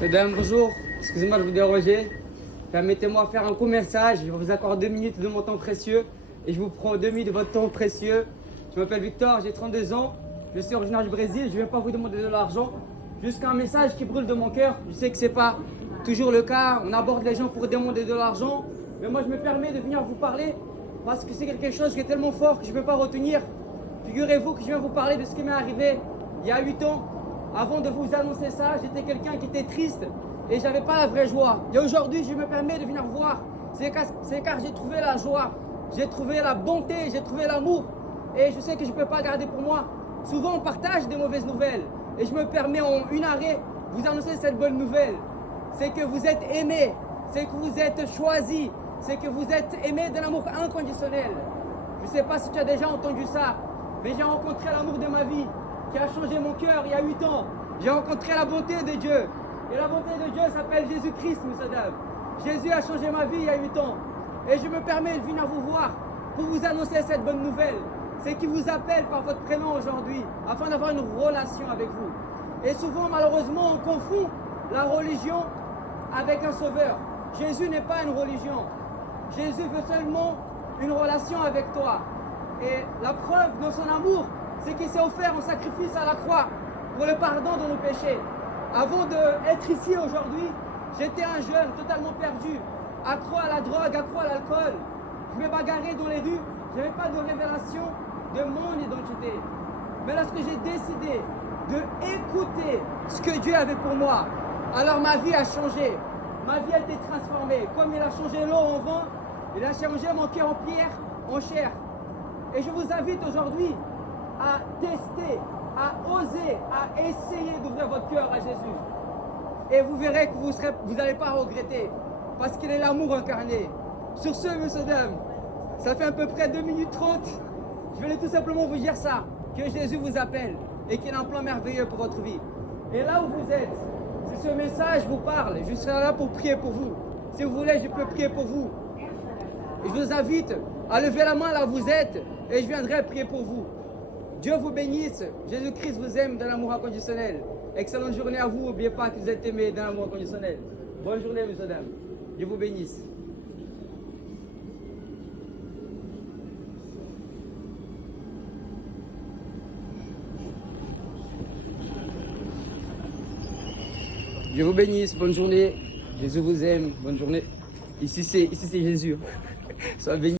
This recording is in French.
Madame, bonjour. Excusez-moi de vous déranger. Permettez-moi de faire un court message. Je vous accorde 2 minutes de mon temps précieux et je vous prends 2 minutes de votre temps précieux. Je m'appelle Victor, j'ai 32 ans. Je suis originaire du Brésil. Je ne viens pas vous demander de l'argent. Juste un message qui brûle de mon cœur. Je sais que ce n'est pas toujours le cas. On aborde les gens pour demander de l'argent. Mais moi, je me permets de venir vous parler parce que c'est quelque chose qui est tellement fort que je ne peux pas retenir. Figurez-vous que je viens vous parler de ce qui m'est arrivé il y a 8 ans. Avant de vous annoncer ça, j'étais quelqu'un qui était triste et j'avais pas la vraie joie. Et aujourd'hui, je me permets de venir voir. C'est car j'ai trouvé la joie, j'ai trouvé la bonté, j'ai trouvé l'amour. Et je sais que je ne peux pas garder pour moi. Souvent, on partage des mauvaises nouvelles. Et je me permets en une arrêt vous annoncer cette bonne nouvelle. C'est que vous êtes aimé, c'est que vous êtes choisi, c'est que vous êtes aimé d'un amour inconditionnel. Je ne sais pas si tu as déjà entendu ça, mais j'ai rencontré l'amour de ma vie qui a changé mon cœur il y a 8 ans. J'ai rencontré la bonté de Dieu. Et la bonté de Dieu s'appelle Jésus-Christ, monsieur dame. Jésus a changé ma vie il y a 8 ans. Et je me permets de venir vous voir pour vous annoncer cette bonne nouvelle. C'est qu'il vous appelle par votre prénom aujourd'hui afin d'avoir une relation avec vous. Et souvent, malheureusement, on confond la religion avec un sauveur. Jésus n'est pas une religion. Jésus veut seulement une relation avec toi. Et la preuve de son amour, c'est qu'il s'est offert en sacrifice à la croix pour le pardon de nos péchés. Avant d'être ici aujourd'hui, j'étais un jeune totalement perdu, accro à la drogue, accro à l'alcool. Je me bagarrais dans les rues, je n'avais pas de révélation de mon identité. Mais lorsque j'ai décidé d'écouter ce que Dieu avait pour moi, alors ma vie a changé. Ma vie a été transformée. Comme il a changé l'eau en vin, il a changé mon cœur en pierre, en chair. Et je vous invite aujourd'hui à tester, à oser, à essayer d'ouvrir votre cœur à Jésus. Et vous verrez que vous n'allez pas regretter, parce qu'il est l'amour incarné. Sur ce, monsieur, dame, ça fait à peu près 2 minutes 30. Je voulais tout simplement vous dire ça, que Jésus vous appelle et qu'il a un plan merveilleux pour votre vie. Et là où vous êtes, si ce message vous parle, je serai là pour prier pour vous. Si vous voulez, je peux prier pour vous. Et je vous invite à lever la main là où vous êtes et je viendrai prier pour vous. Dieu vous bénisse. Jésus-Christ vous aime d'un amour inconditionnel. Excellente journée à vous. N'oubliez pas que vous êtes aimés d'un amour inconditionnel. Bonne journée, messieurs, dames. Dieu vous bénisse. Dieu vous bénisse. Bonne journée. Jésus vous aime. Bonne journée. Ici c'est Jésus. Sois béni.